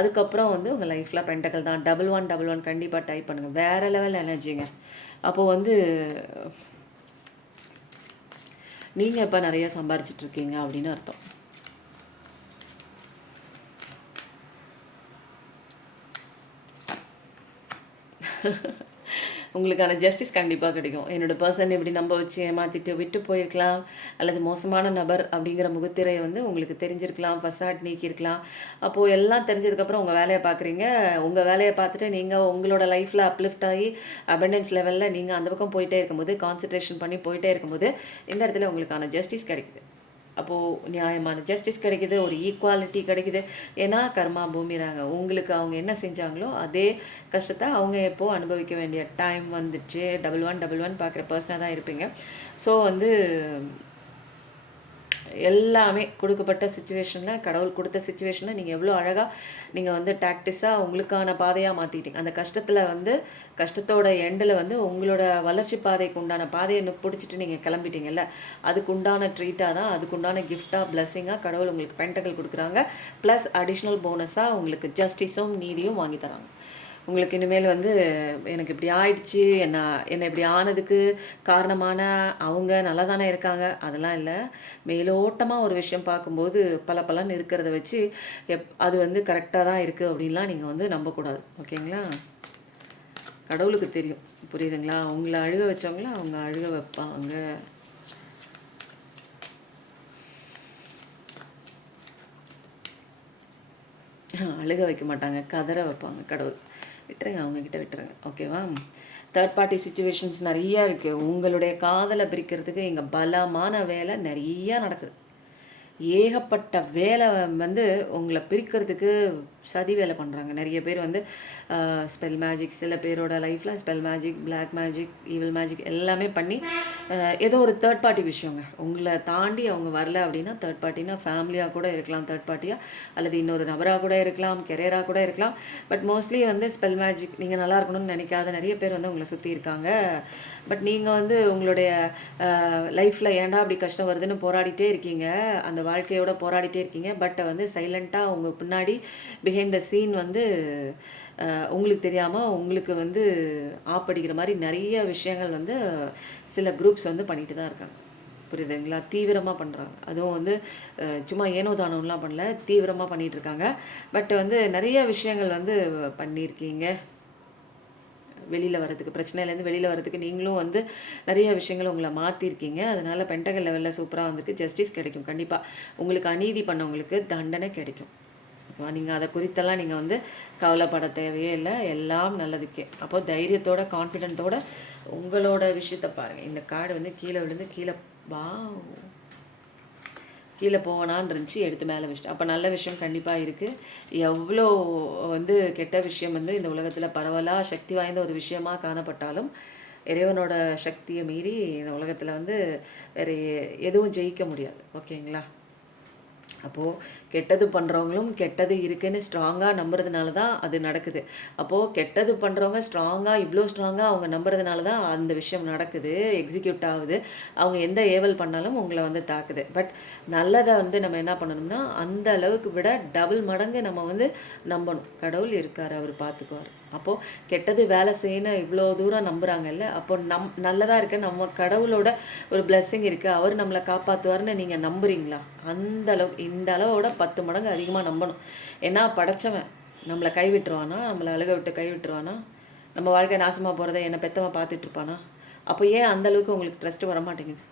அதுக்கப்புறம் வந்து உங்கள் லைஃப்பில் பென்டகல் தான். 1111 கண்டிப்பாக டைப் பண்ணுங்கள். வேறு லெவல் எனர்ஜிங்க. அப்போது வந்து நீங்கள் இப்போ நிறைய சம்பாரிச்சிட்ருக்கீங்க அப்படின்னு அர்த்தம். உங்களுக்கான ஜஸ்டிஸ் கண்டிப்பாக கிடைக்கும். என்னோடய பர்சன் இப்படி நம்ப வச்சு ஏமாற்றிட்டு விட்டு போயிருக்கலாம், அல்லது மோசமான நபர் அப்படிங்கிற முகத்திரையை வந்து உங்களுக்கு தெரிஞ்சிருக்கலாம், ஃபசாட் நீக்கியிருக்கலாம். அப்போது எல்லாம் தெரிஞ்சதுக்கப்புறம் உங்கள் வேலையை பார்க்குறீங்க. உங்கள் வேலையை பார்த்துட்டு நீங்கள் உங்களோட லைஃப்பில் அப்லிஃப்ட் ஆகி அபண்டன்ஸ் லெவலில் நீங்கள் அந்த பக்கம் போயிட்டே இருக்கும்போது, கான்சன்ட்ரேஷன் பண்ணி போயிட்டே இருக்கும்போது இந்த இடத்துல உங்களுக்கான ஜஸ்டிஸ் கிடைக்குது. அப்போது நியாயமான ஜஸ்டிஸ் கிடைக்குது, ஒரு ஈக்குவாலிட்டி கிடைக்குது. ஏன்னா கர்மா பூமிறாங்க. உங்களுக்கு அவங்க என்ன செஞ்சாங்களோ அதே கஷ்டத்தை அவங்க எப்போது அனுபவிக்க வேண்டிய டைம் வந்துச்சு. 1111 பார்க்குற பர்சனாக தான் இருப்பீங்க. ஸோ வந்து எல்லாமே கொடுக்கப்பட்ட சுச்சுவேஷனில், கடவுள் கொடுத்த சுச்சுவேஷனில் நீங்கள் எவ்வளோ அழகாக நீங்கள் வந்து டாக்டிஸாக உங்களுக்கான பாதையாக மாற்றிட்டீங்க. அந்த கஷ்டத்தில் வந்து கஷ்டத்தோட எண்டில் வந்து உங்களோட வளர்ச்சி பாதைக்கு உண்டான பாதையை பிடிச்சிட்டு நீங்கள் கிளம்பிட்டீங்கல்ல, அதுக்கு உண்டான ட்ரீட்டாக தான், அதுக்குண்டான கிஃப்டாக பிளஸ்ஸிங்காக கடவுள் உங்களுக்கு பென்டகல் கொடுக்குறாங்க. ப்ளஸ் அடிஷ்னல் போனஸாக உங்களுக்கு ஜஸ்டிஸும் நீதியும் வாங்கி தராங்க. உங்களுக்கு இனிமேல் வந்து எனக்கு இப்படி ஆயிடுச்சு, என்ன இப்படி ஆனதுக்கு காரணமான அவங்க நல்லா தானே இருக்காங்க, அதெல்லாம் இல்ல. மேலோட்டமா ஒரு விஷயம் பார்க்கும்போது பளபளன்னு இருக்கிறத வச்சு, அது வந்து கரெக்ட்டா தான் இருக்கு அப்படின்லாம் நீங்க வந்து நம்பக்கூடாது. ஓகேங்களா? கடவுளுக்கு தெரியும். புரியுதுங்களா? உங்கள அழுக வச்சவங்கள அவங்க அழுக வைப்பாங்க. அழுக வைக்க மாட்டாங்க. கதற வைப்பாங்க கடவுள். விட்டுருங்க, அவங்கக்கிட்ட விட்டுருங்க. ஓகேவா? தேர்ட் பார்ட்டி சிச்சுவேஷன்ஸ் நிறையா இருக்குது. உங்களுடைய காதலை பிரிக்கிறதுக்கு இங்கே பலமான வேலை நிறையா நடக்குது. ஏகப்பட்ட வேலை வந்து உங்களை பிரிக்கிறதுக்கு சதி வேலை பண்ணுறாங்க. நிறைய பேர் வந்து ஸ்பெல் மேஜிக், சில பேரோட லைஃப்பில் spell magic, black magic, evil magic எல்லாமே பண்ணி ஏதோ ஒரு தேர்ட் பார்ட்டி விஷயங்க. உங்களை தாண்டி அவங்க வரல அப்படின்னா தேர்ட் பார்ட்டினா ஃபேமிலியாக கூட இருக்கலாம், தேர்ட் பார்ட்டியாக, அல்லது இன்னொரு நபராக கூட இருக்கலாம், கெரியராக கூட இருக்கலாம். பட் மோஸ்ட்லி வந்து ஸ்பெல் மேஜிக், நீங்கள் நல்லா இருக்கணும்னு நினைக்காத நிறைய பேர் வந்து உங்களை சுற்றி இருக்காங்க. பட் நீங்கள் வந்து உங்களுடைய லைஃப்பில் ஏன்டா அப்படி கஷ்டம் வருதுன்னு போராடிட்டே இருக்கீங்க, அந்த வாழ்க்கையோட போராடிட்டே இருக்கீங்க. பட் வந்து சைலண்ட்டாக உங்கள் பின்னாடி பிஹைண்ட் த சீன் வந்து உங்களுக்கு தெரியாமல் உங்களுக்கு வந்து ஆப்படிக்கிற மாதிரி நிறைய விஷயங்கள் வந்து சில குரூப்ஸ் வந்து பண்ணிட்டு தான் இருக்காங்க. புரியுதுங்களா? தீவிரமாக பண்ணுறாங்க. அதுவும் வந்து சும்மா ஏனோ தானோலாம் பண்ணல, தீவிரமாக பண்ணிகிட்டு இருக்காங்க. பட் வந்து நிறைய விஷயங்கள் வந்து பண்ணியிருக்கீங்க. வெளியில் வரதுக்கு, பிரச்சனையிலேருந்து வெளியில் வரதுக்கு நீங்களும் வந்து நிறைய விஷயங்கள் உங்களை மாற்றிருக்கீங்க. அதனால் பென்டகல் லெவலில் சூப்பராக வந்துருக்கு. ஜஸ்டிஸ் கிடைக்கும். கண்டிப்பாக உங்களுக்கு அநீதி பண்ணவங்களுக்கு தண்டனை கிடைக்கும். ஓகேவா? நீங்கள் அதை குறித்தெல்லாம் நீங்கள் வந்து கவலைப்பட தேவையே இல்லை. எல்லாம் நல்லதுக்கே. அப்போது தைரியத்தோட, கான்ஃபிடென்ட்டோட உங்களோட விஷயத்தை பாருங்கள். இந்த கார்டு வந்து கீழே விழுந்து கீழே போவனான்னு இருந்துச்சு, எடுத்து மேலே வச்சுட்டு. அப்போ நல்ல விஷயம் கண்டிப்பாக இருக்குது. எவ்வளோ வந்து கெட்ட விஷயம் வந்து இந்த உலகத்தில் பரவலாக சக்தி வாய்ந்த ஒரு விஷயமாக காணப்பட்டாலும் இறைவனோட சக்தியை மீறி இந்த உலகத்தில் வந்து வேறு எதுவும் ஜெயிக்க முடியாது. ஓகேங்களா? அப்போது கெட்டது பண்ணுறவங்களும் கெட்டது இருக்குதுன்னு ஸ்ட்ராங்காக நம்புறதுனால தான் அது நடக்குது. அப்போது கெட்டது பண்ணுறவங்க இவ்வளோ ஸ்ட்ராங்காக அவங்க நம்புறதுனால தான் அந்த விஷயம் நடக்குது, எக்ஸிக்யூட் ஆகுது. அவங்க எந்த ஏவல் பண்ணாலும் உங்களை வந்து தாக்குது. பட் நல்லதை வந்து நம்ம என்ன பண்ணணும்னா, அந்த அளவுக்கு விட டபுள் மடங்கு நம்ம வந்து நம்பணும். கடவுள் இருக்கார், அவர் பார்த்துக்குவார். அப்போது கெட்டது வேலை செய்யணும் இவ்வளோ தூரம் நம்புகிறாங்கல்ல, அப்போ நல்லதாக இருக்க நம்ம கடவுளோட ஒரு பிளெஸ்ஸிங் இருக்குது, அவர் நம்மளை காப்பாற்றுவார்னு நீங்கள் நம்புறீங்களா? அந்த அளவுக்கு, இந்த அளவோட 10 மடங்கு அதிகமாக நம்பணும். ஏன்னா படைச்சவன் நம்மளை கைவிட்டுருவானா? நம்மளை அழுக விட்டு கைவிட்டுருவானா? நம்ம வாழ்க்கை நாசமாக போகிறத என்னை பெற்றவன் பார்த்துட்ருப்பானா? அப்போ ஏன் அந்தளவுக்கு உங்களுக்கு ட்ரஸ்ட்டு வர மாட்டேங்குது?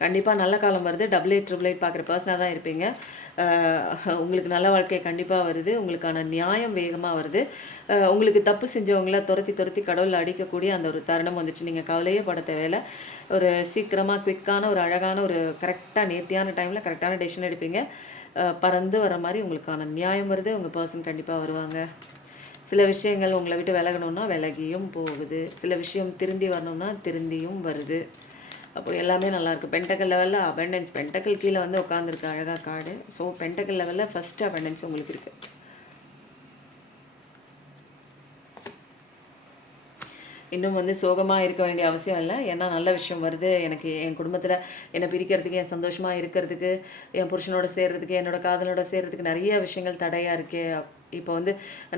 கண்டிப்பாக நல்ல காலம் வருது. 8888 பார்க்குற பர்சனாக தான் இருப்பீங்க. உங்களுக்கு நல்ல வாழ்க்கை கண்டிப்பாக வருது. உங்களுக்கான நியாயம் வேகமாக வருது. உங்களுக்கு தப்பு செஞ்சவங்கள துரத்தி கடவுள் அடிக்கக்கூடிய அந்த ஒரு தருணம் வந்துச்சு. நீங்கள் கவலையே பட தேவையில்ல. ஒரு சீக்கிரமாக குயிக்கான ஒரு அழகான ஒரு கரெக்டாக நேர்த்தியான டைமில் கரெக்டான டெசிஷன் எடுப்பீங்க. பறந்து வர மாதிரி உங்களுக்கான நியாயம் வருது. உங்கள் பர்சன் கண்டிப்பாக வருவாங்க. சில விஷயங்கள் உங்களை விட்டு விலகணுன்னா விலகியும் போகுது. சில விஷயம் திருந்தி வரணும்னா திருந்தியும் வருது. அப்போ எல்லாமே நல்லாயிருக்கு. பென்டக்கல் லெவலில் அபண்டன்ஸ், பென்டக்கல் கீழே வந்து உட்காந்துருக்கு அழகாக கார்டு. ஸோ பென்டக்கல் லெவலில் ஃபஸ்ட்டு அபண்டன்ஸ் உங்களுக்கு இருக்குது. இன்னும் வந்து சோகமாக இருக்க வேண்டிய அவசியம் இல்லை. ஏன்னா நல்ல விஷயம் வருது. எனக்கு என் குடும்பத்தில் என்னை பிரிக்கிறதுக்கு, என் சந்தோஷமாக இருக்கிறதுக்கு, என் புருஷனோட சேர்கிறதுக்கு, என்னோடய காதலோட சேர்கிறதுக்கு நிறைய விஷயங்கள் தடையாக இருக்கே. இப்போ வந்து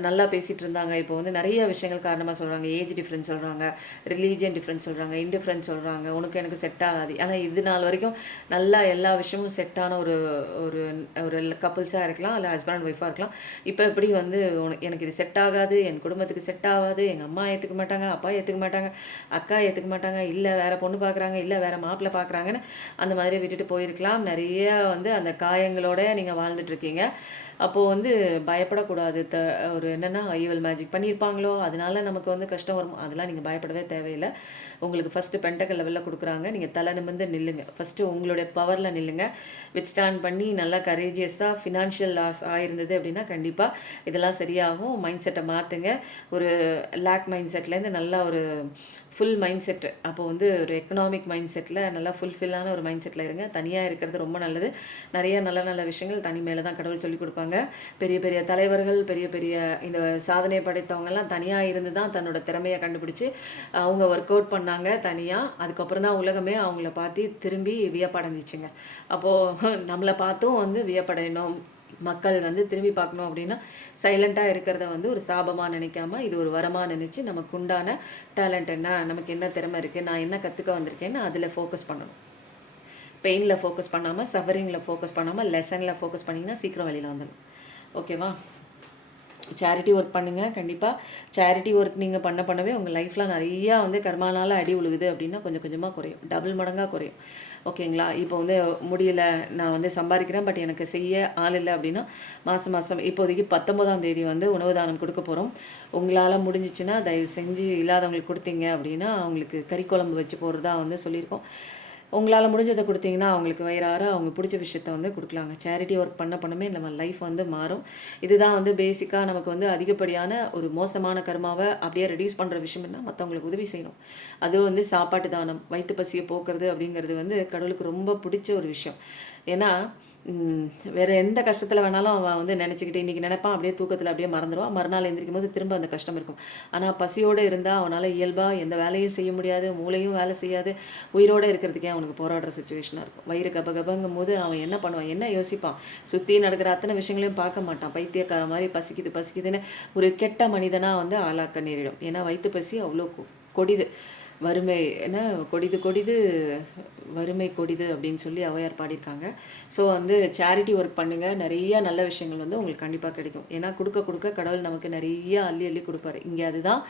நல்லா பேசிகிட்டு இருந்தாங்க, இப்போ வந்து நிறைய விஷயங்கள் காரணமாக சொல்கிறாங்க. ஏஜ் டிஃப்ரென்ஸ் சொல்கிறாங்க, ரிலீஜியன் டிஃப்ரென்ஸ் சொல்கிறாங்க, இன்டிஃப்ரென்ஸ் சொல்கிறாங்க, உனக்கு எனக்கு செட் ஆகாது. ஆனால் இது நாள் வரைக்கும் நல்லா எல்லா விஷயமும் செட்டான ஒரு ஒரு ஒரு கப்புள்ஸாக இருக்கலாம், இல்லை ஹஸ்பண்ட் அண்ட் ஒய்ஃபாக இருக்கலாம். இப்போ எப்படி வந்து எனக்கு இது செட் ஆகாது, என் குடும்பத்துக்கு செட் ஆகாது, எங்கள் அம்மா ஏற்றுக்க மாட்டாங்க, அப்பா ஏற்றுக்க மாட்டாங்க, அக்கா ஏற்றுக்க மாட்டாங்க, இல்லை வேறு பொண்ணு பார்க்குறாங்க, இல்லை வேறு மாப்பிள்ளை பார்க்குறாங்கன்னு அந்த மாதிரி விட்டுட்டு போயிருக்கலாம். நிறைய வந்து அந்த காயங்களோட நீங்கள் வாழ்ந்துட்டுருக்கீங்க. அப்போது வந்து பயப்படக்கூடாது. ஒரு என்னென்னா ஈவல் மேஜிக் பண்ணியிருப்பாங்களோ அதனால நமக்கு வந்து கஷ்டம் வரும், அதெல்லாம் நீங்கள் பயப்படவே தேவையில்லை. உங்களுக்கு ஃபஸ்ட்டு பென்டக்கல் லெவலில் கொடுக்குறாங்க. நீங்கள் தலை நிமிர்ந்து நில்லுங்க. ஃபஸ்ட்டு உங்களுடைய பவரில் நில்லுங்க. வித் ஸ்டாண்ட் பண்ணி நல்லா கரேஜியஸாக. ஃபினான்ஷியல் லாஸ் ஆகிருந்தது அப்படின்னா கண்டிப்பாக இதெல்லாம் சரியாகும். மைண்ட் செட்டை மாற்றுங்க. ஒரு லேக் மைண்ட் செட்லேருந்து நல்லா ஒரு ஃபுல் மைண்ட் செட்டு, அப்போது வந்து ஒரு எக்கனாமிக் மைண்ட் செட்டில் நல்லா ஃபுல்ஃபில்லான ஒரு மைண்ட் செட்டில் இருங்க. தனியாக இருக்கிறது ரொம்ப நல்லது. நிறைய நல்ல நல்ல விஷயங்கள் தனி மேலே தான் கடவுள் சொல்லிக் கொடுப்பாங்க. பெரிய பெரிய தலைவர்கள், பெரிய பெரிய இந்த சாதனை படைத்தவங்கெல்லாம் தனியாக இருந்து தான் தன்னோட திறமையை கண்டுபிடிச்சி அவங்க ஒர்க் அவுட் பண்ணாங்க தனியாக. அதுக்கப்புறம் தான் உலகமே அவங்கள பார்த்து திரும்பி வியப்படைஞ்சிச்சுங்க. அப்போது நம்மளை பார்த்தும் வந்து வியப்படையணும், மக்கள் வந்து திரும்பி பார்க்கணும் அப்படின்னா சைலண்ட்டாக இருக்கிறத வந்து ஒரு சாபமாக நினைக்காம இது ஒரு வரமாக நினச்சி நமக்கு உண்டான டேலண்ட் என்ன, நமக்கு என்ன திறமை இருக்குது, நான் என்ன கற்றுக்க வந்திருக்கேன்னு அதில் ஃபோக்கஸ் பண்ணணும். பெயினில் ஃபோக்கஸ் பண்ணாமல், சஃபரிங்கில் ஃபோக்கஸ் பண்ணாமல், லெசனில் ஃபோக்கஸ் பண்ணிங்கன்னா சீக்கிரம் வெளியில் வந்துடும். ஓகேவா? சேரிட்டி ஒர்க் பண்ணுங்கள். கண்டிப்பாக சேரிட்டி ஒர்க் நீங்கள் பண்ணவே உங்கள் லைஃப்பில் நிறையா வந்து கர்மானால் அடி உழுகுது அப்படின்னா கொஞ்சம் கொஞ்சமாக குறையும், டபுள் மடங்காக குறையும். ஓகேங்களா? இப்போ வந்து முடியல, நான் வந்து சம்பாதிக்கிறேன், பட் எனக்கு செய்ய ஆள் இல்லை அப்படின்னா மாதம் இப்போதைக்கு 19ஆம் தேதி வந்து உணவு தானம் கொடுக்க போகிறோம். உங்களால் முடிஞ்சிச்சுன்னா தயவு செஞ்சு இல்லாதவங்களுக்கு கொடுத்தீங்க அப்படின்னா அவங்களுக்கு கறி குழம்பு வச்சு போகிறதா வந்து சொல்லியிருக்கோம். உங்களால் முடிஞ்சதை கொடுத்தீங்கன்னா அவங்களுக்கு வயிறார அவங்க பிடிச்ச விஷயத்த வந்து கொடுக்கலாங்க. சேரிட்டி ஒர்க் பண்ணமே நம்ம லைஃப் வந்து மாறும். இதுதான் வந்து பேசிக்காக நமக்கு வந்து அதிகப்படியான ஒரு மோசமான கர்மாவை அப்படியே ரெடியூஸ் பண்ணுற விஷயம் என்ன, மற்றவங்களுக்கு உதவி செய்யணும். அதுவும் வந்து சாப்பாட்டு தானம், வயிற்று பசியை போக்குறது அப்படிங்கிறது வந்து கடவுளுக்கு ரொம்ப பிடிச்ச ஒரு விஷயம். ஏன்னா வேறு எந்த கஷ்டத்தில் வேணாலும் அவன் வந்து நினச்சிக்கிட்டு இன்றைக்கி நினைப்பான், அப்படியே தூக்கத்தில் அப்படியே மறந்துடுவான். மறுநாள் எந்திரிக்கும் போது திரும்ப அந்த கஷ்டம் இருக்கும். ஆனால் பசியோடு இருந்தால் அவனால் இயல்பாக எந்த வேலையும் செய்ய முடியாது, மூளையும் வேலை செய்யாது, உயிரோடு இருக்கிறதுக்கே அவனுக்கு போராடுற சுச்சுவேஷனாக இருக்கும். வயிறு கபகபங்கும் போது அவன் என்ன பண்ணுவான், என்ன யோசிப்பான், சுற்றி நடக்கிற அத்தனை விஷயங்களையும் பார்க்க மாட்டான். பைத்தியக்கார மாதிரி பசிக்குதுன்னு ஒரு கெட்ட மனிதனாக வந்து ஆளாக்க நேரிடும். ஏன்னா வயிற்று பசி அவ்வளோ கொடிது. வறுமை என்ன கொடிது வறுமை கொடிது அப்படின்னு சொல்லி ஔவையார் பாடியிருக்காங்க. ஸோ வந்து சேரிட்டி ஒர்க் பண்ணுங்கள், நிறைய நல்ல விஷயங்கள் வந்து உங்களுக்கு கண்டிப்பாக கிடைக்கும். ஏன்னா கொடுக்க கடவுள் நமக்கு நிறைய அள்ளி கொடுப்பாரு. இங்கே அதுதான்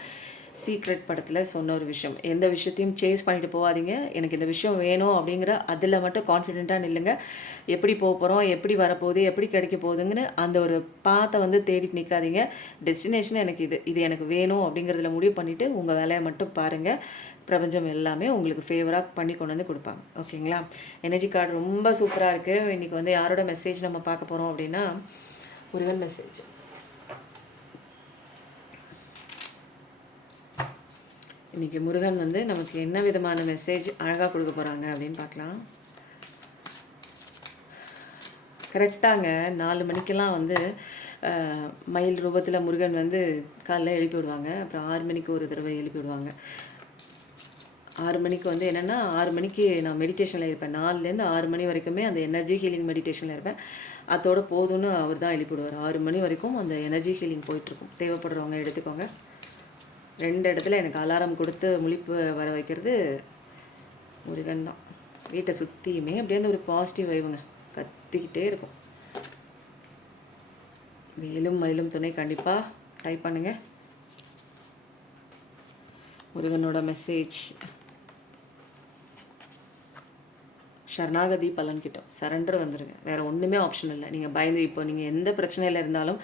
சீக்ரெட் படத்தில் சொன்ன ஒரு விஷயம். எந்த விஷயத்தையும் சேஸ் பண்ணிட்டு போகாதீங்க, எனக்கு இந்த விஷயம் வேணும் அப்படிங்கிற அதில் மட்டும் கான்ஃபிடென்ட்டாக நில்லுங்க. எப்படி போகிறோம், எப்படி வரப்போகுது, எப்படி கிடைக்க போகுதுங்கன்னு அந்த ஒரு பாத்தை வந்து தேடிட்டு நிற்காதீங்க. டெஸ்டினேஷன் எனக்கு இது எனக்கு வேணும் அப்படிங்கிறதுல முடிவு பண்ணிவிட்டு உங்கள் வேலையை மட்டும் பாருங்கள். பிரபஞ்சம் எல்லாமே உங்களுக்கு ஃபேவராக பண்ணி கொண்டு வந்து கொடுப்பாங்க. ஓகேங்களா? எனர்ஜி கார்டு ரொம்ப சூப்பராக இருக்குது. இன்றைக்கி வந்து யாரோட மெசேஜ் நம்ம பார்க்க போகிறோம் அப்படின்னா முருகன் மெசேஜ். இன்றைக்கி முருகன் வந்து நமக்கு என்ன விதமான மெசேஜ் அழகாக கொடுக்க போகிறாங்க அப்படின்னு பார்க்கலாம். கரெக்டாங்க 4 மணிக்கெல்லாம் வந்து மயில் ரூபத்தில் முருகன் வந்து காலைல எழுப்பி விடுவாங்க. அப்புறம் 6 மணிக்கு ஒரு தடவை எழுப்பி விடுவாங்க. 6 மணிக்கு வந்து என்னென்னா 6 மணிக்கு நான் மெடிடேஷனில் இருப்பேன். 4லேருந்து 6 மணி வரைக்குமே அந்த எனர்ஜி ஹீலிங் மெடிடேஷனில் இருப்பேன். அதோட போதும்னு அவர் தான் எழுப்பிவிடுவார். 6 மணி வரைக்கும் அந்த எனர்ஜி ஹீலிங் போயிட்டுருக்கும். தேவைப்படுறவங்க எடுத்துக்கோங்க. 2 இடத்துல எனக்கு அலாரம் கொடுத்து முழிப்பு வர வைக்கிறது முருகன் தான். வீட்டை சுற்றியுமே அப்படியே வந்து ஒரு பாசிட்டிவ் வைவுங்க, கத்திக்கிட்டே இருக்கும். வேலும் மயிலும் துணை கண்டிப்பாக டைப் பண்ணுங்கள். முருகனோட மெசேஜ். சரணாகதி பலன் கிட்டும். சரண்டர் வந்துடுங்க. வேறு ஒன்றுமே ஆப்ஷன் இல்லை. நீங்கள் பயந்து இப்போ நீங்கள் எந்த பிரச்சனையில் இருந்தாலும்,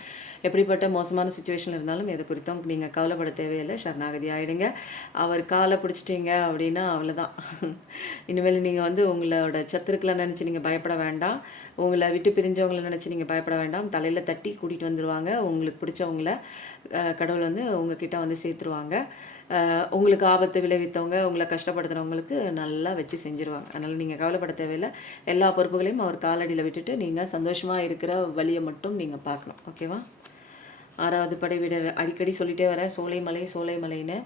எப்படிப்பட்ட மோசமான சுச்சுவேஷனில் இருந்தாலும் எது குறித்தும் நீங்கள் கவலைப்பட தேவையில்லை. சரணாகதி ஆகிடுங்க. அவர் காலை பிடிச்சிட்டிங்க அப்படின்னா அவ்வளோதான். இனிமேல் நீங்கள் வந்து உங்களோட சத்துருக்களை நினச்சி நீங்கள் பயப்பட வேண்டாம். உங்களை விட்டு பிரிஞ்சவங்களை நினச்சி நீங்கள் பயப்பட வேண்டாம். தலையில் தட்டி கூட்டிகிட்டு வந்துடுவாங்க. உங்களுக்கு பிடிச்சவங்கள கடவுள் வந்து உங்ககிட்ட வந்து சேர்த்துருவாங்க. உங்களுக்கு ஆபத்து விளைவித்தவங்க, உங்களை கஷ்டப்படுத்துகிறவங்களுக்கு நல்லா வச்சு செஞ்சுருவாங்க. அதனால் நீங்கள் கவலைப்பட தேவையில்லை. எல்லா பொறுப்புகளையும் அவர் காலடியில் விட்டுட்டு நீங்கள் சந்தோஷமாக இருக்கிற வழியை மட்டும் நீங்கள் பார்க்கணும். ஓகேவா? 6வது படை வீரர் அடிக்கடி சொல்லிகிட்டே வரேன், சோலைமலைன்னு.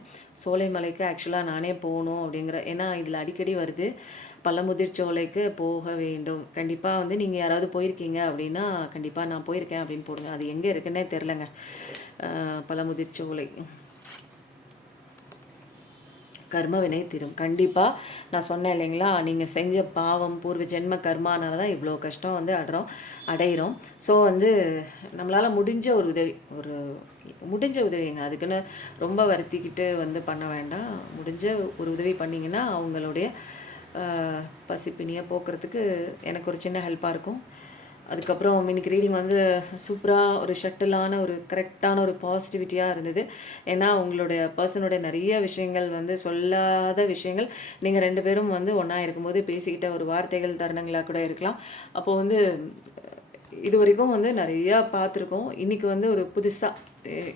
சோலைமலைக்கு ஆக்சுவலாக நானே போகணும் அப்படிங்கிற, ஏன்னா இதில் அடிக்கடி வருது பழமுதிர் சோலைக்கு போக வேண்டும். கண்டிப்பாக வந்து நீங்கள் யாராவது போயிருக்கீங்க அப்படின்னா கண்டிப்பாக நான் போயிருக்கேன் அப்படின்னு போடுங்க. அது எங்கே இருக்குன்னே தெரிலங்க. பழமுதிர் சோலை. கர்ம வினை தீரும். கண்டிப்பாக நான் சொன்னேன் இல்லைங்களா, நீங்கள் செஞ்ச பாவம் பூர்வ ஜென்ம கர்மானால தான் இவ்வளோ கஷ்டம் வந்து அடைகிறோம். ஸோ வந்து நம்மளால் முடிஞ்ச உதவிங்க. அதுக்குன்னு ரொம்ப வருத்திக்கிட்டு வந்து பண்ண வேண்டாம். முடிஞ்ச ஒரு உதவி பண்ணிங்கன்னா அவங்களுடைய பசிப்பினியை போக்குறதுக்கு எனக்கு ஒரு சின்ன ஹெல்ப்பாக இருக்கும். அதுக்கப்புறம் இன்னைக்கு ரீடிங் வந்து சூப்பராக ஒரு ஷட்டிலான ஒரு கரெக்டான ஒரு பாசிட்டிவிட்டியாக இருந்தது. ஏன்னா உங்களுடைய பர்சனுடைய நிறைய விஷயங்கள் வந்து சொல்லாத விஷயங்கள் நீங்கள் 2 பேரும் வந்து ஒன்றா இருக்கும்போது பேசிக்கிட்ட ஒரு வார்த்தைகள் தருணங்களாக கூட இருக்கலாம். அப்போது வந்து இது வரைக்கும் வந்து நிறையா பார்த்துருக்கோம். இன்றைக்கி வந்து ஒரு புதுசாக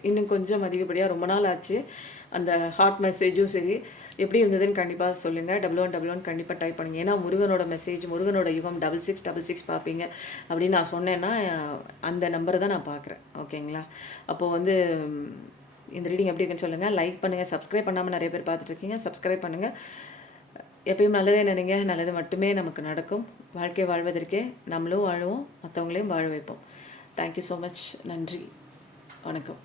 இன்னும் கொஞ்சம் அதிகப்படியாக ரொம்ப நாள் ஆச்சு. அந்த ஹார்ட் மெசேஜும் சரி எப்படி இருந்ததுன்னு கண்டிப்பாக சொல்லுங்கள். 1111 கண்டிப்பாக டைப் பண்ணுங்கள். ஏன்னா முருகனோட மெசேஜ், முருகனோட யுகம் 6666 பார்ப்பீங்க அப்படின்னு நான் சொன்னேன்னா அந்த நம்பரை தான் நான் பார்க்குறேன். ஓகேங்களா? அப்போது வந்து இந்த ரீடிங் எப்படி இருக்குன்னு சொல்லுங்கள். லைக் பண்ணுங்கள். சப்ஸ்கிரைப் பண்ணாமல் நிறைய பேர் பார்த்துட்ருக்கீங்க. சப்ஸ்கிரைப் பண்ணுங்கள். எப்பயும் நல்லதே நினைங்க. நல்லது மட்டுமே நமக்கு நடக்கும். வாழ்க்கை வாழ்வதற்கே நம்மளும் வாழுவோம், மற்றவங்களையும் வாழ வைப்போம். Thank you so much. நன்றி. வணக்கம்.